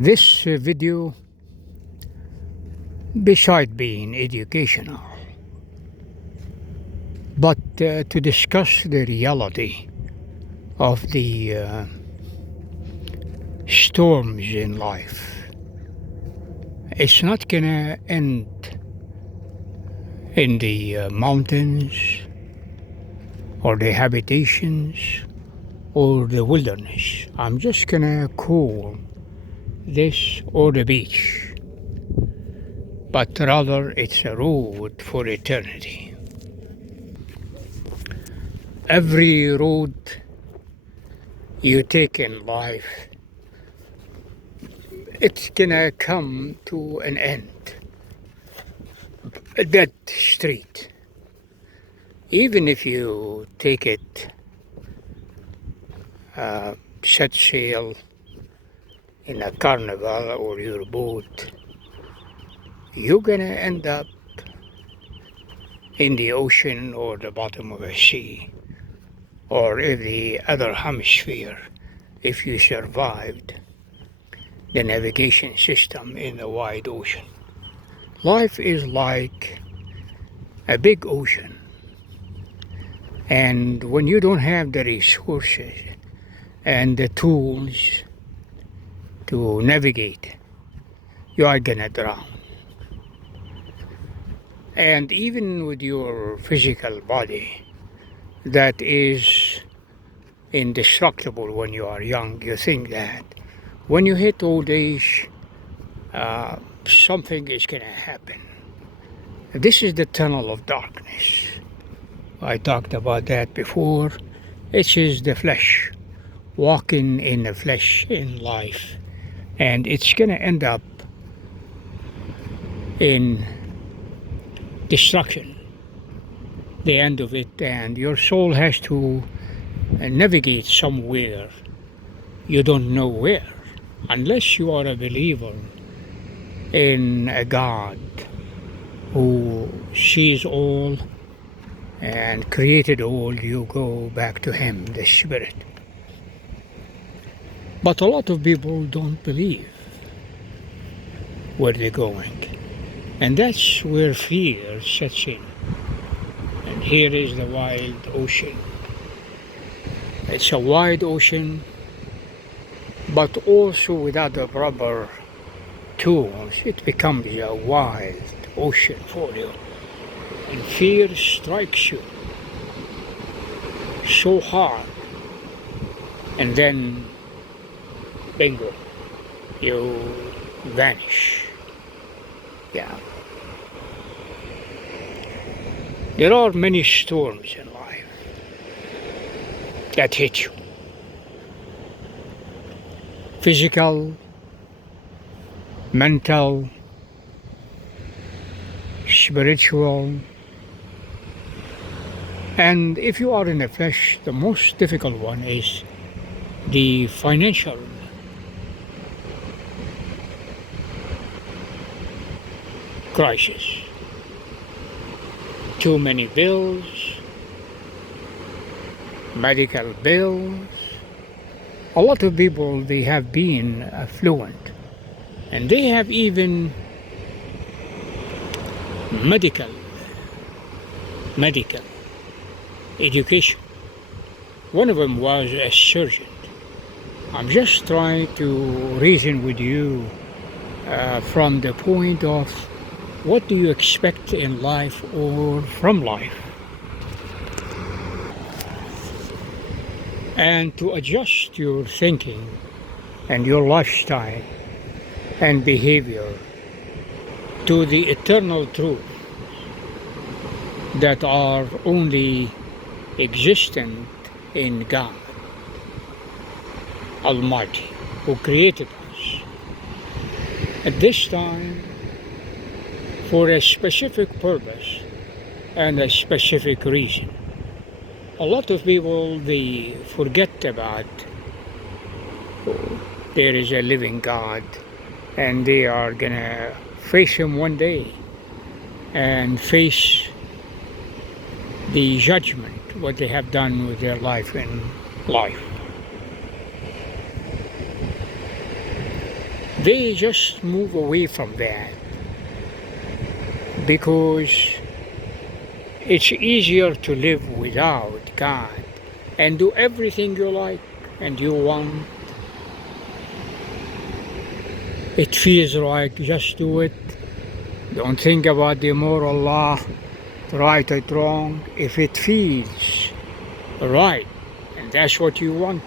This video, beside being educational, but to discuss the reality of the storms in life. It's not gonna end in the mountains or the habitations or the wilderness. I'm just gonna call this or the beach, but rather it's a road for eternity. Every road you take in life, it's gonna come to an end, a dead street. Even if you take it, set sail in a carnival or your boat, you're gonna end up in the ocean or the bottom of a sea, or in the other hemisphere if you survived the navigation system in the wide ocean. Life is like a big ocean, and when you don't have the resources and the tools to navigate, you are gonna drown. And even with your physical body that is indestructible when you are young, you think that when you hit old age, something is gonna happen. This is the tunnel of darkness. I talked about that before. It is the flesh, walking in the flesh in life, and it's gonna end up in destruction, the end of it, and your soul has to navigate somewhere. You don't know where, unless you are a believer in a God who sees all and created all. You go back to Him, the Spirit. But a lot of people don't believe where they're going, and that's where fear sets in. And here is the wild ocean. It's a wide ocean, but also without the proper tools, it becomes a wild ocean for you. And fear strikes you so hard, and then bingo, you vanish. Yeah. There are many storms in life that hit you. Physical, mental, spiritual, and if you are in the flesh, the most difficult one is the financial crisis. Too many bills, medical bills. A lot of people, they have been affluent, and they have even medical education. One of them was a surgeon. I'm just trying to reason with you from the point of what do you expect in life or from life, and to adjust your thinking and your lifestyle and behavior to the eternal truth that are only existent in God Almighty, who created us at this time for a specific purpose and a specific reason. A lot of people, they forget about there is a living God, and they are gonna face Him one day and face the judgment, what they have done with their life in life. they just move away from that because it's easier to live without God and do everything you like and you want. It feels right, just do it. Don't think about the moral law, right or wrong. If it feels right and that's what you want,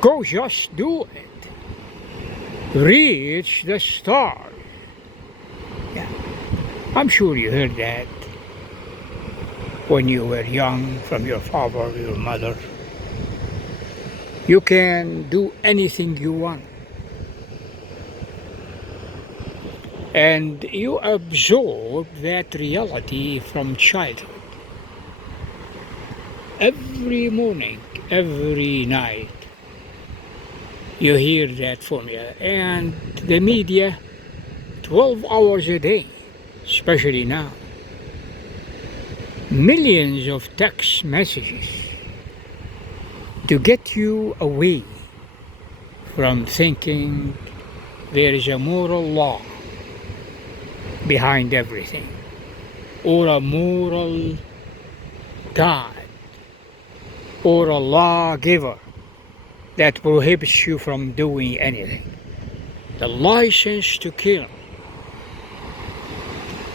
go just do it. Reach the stars. Yeah, I'm sure you heard that when you were young from your father or your mother. You can do anything you want. And you absorb that reality from childhood. Every morning, every night, you hear that formula. And the media, 12 hours a day, especially now. Millions of text messages to get you away from thinking there is a moral law behind everything, or a moral God, or a lawgiver that prohibits you from doing anything. The license to kill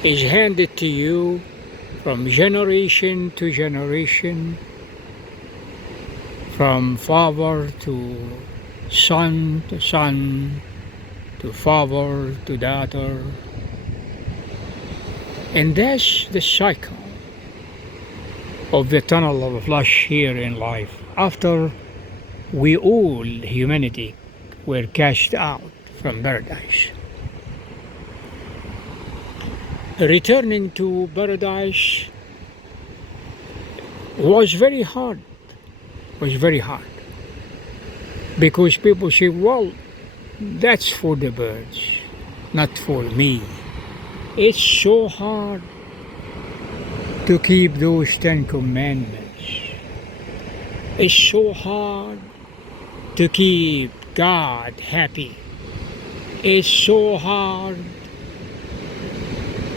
is handed to you from generation to generation, from father to son, to father to daughter. And that's the cycle of the tunnel of flesh here in life. After we all, humanity, were cast out from paradise. Returning to paradise was very hard. Because people say, well, that's for the birds, not for me. It's so hard to keep those 10 commandments. It's so hard to keep God happy. It's so hard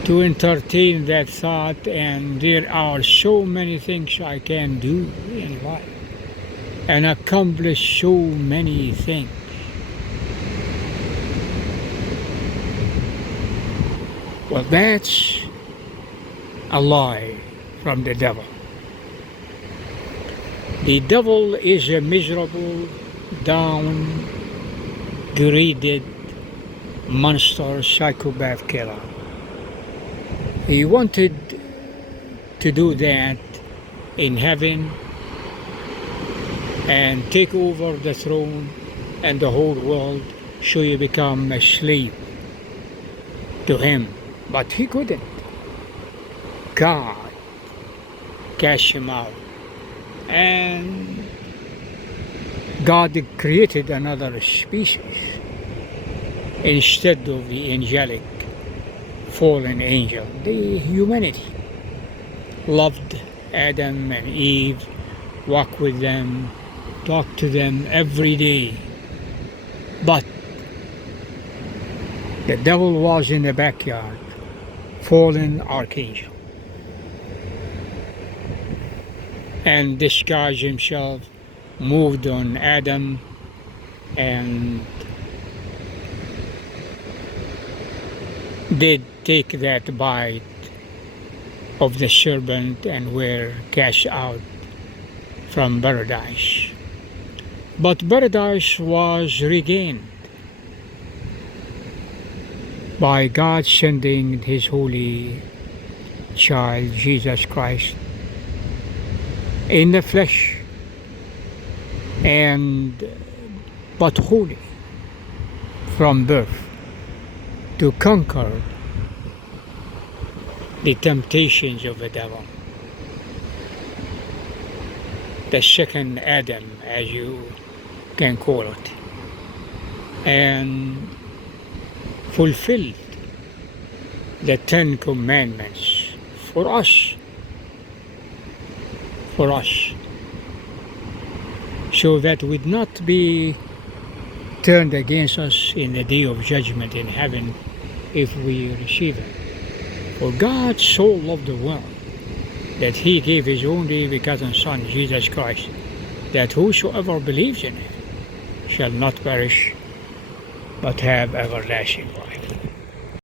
to entertain that thought, and there are so many things I can do in life and accomplish so many things. Well, that's a lie from the devil. The devil is a miserable, downgraded monster, psychopath killer. He wanted to do that in heaven and take over the throne and the whole world, so you become a slave to him. But he couldn't. God cast him out. And God created another species instead of the angelic fallen angel. The humanity loved Adam and Eve, walked with them, talked to them every day. But the devil was in the backyard, fallen archangel, and disguised himself, moved on Adam, and did take that bite of the serpent and were cast out from paradise. But paradise was regained by God sending his holy child, Jesus Christ, in the flesh, but holy from birth, to conquer the temptations of the devil. The second Adam, as you can call it, and fulfilled the 10 commandments for us, so that we'd not be turned against us in the day of judgment in heaven if we receive him. For God so loved the world that he gave his only begotten Son, Jesus Christ, that whosoever believes in him shall not perish, but have everlasting life.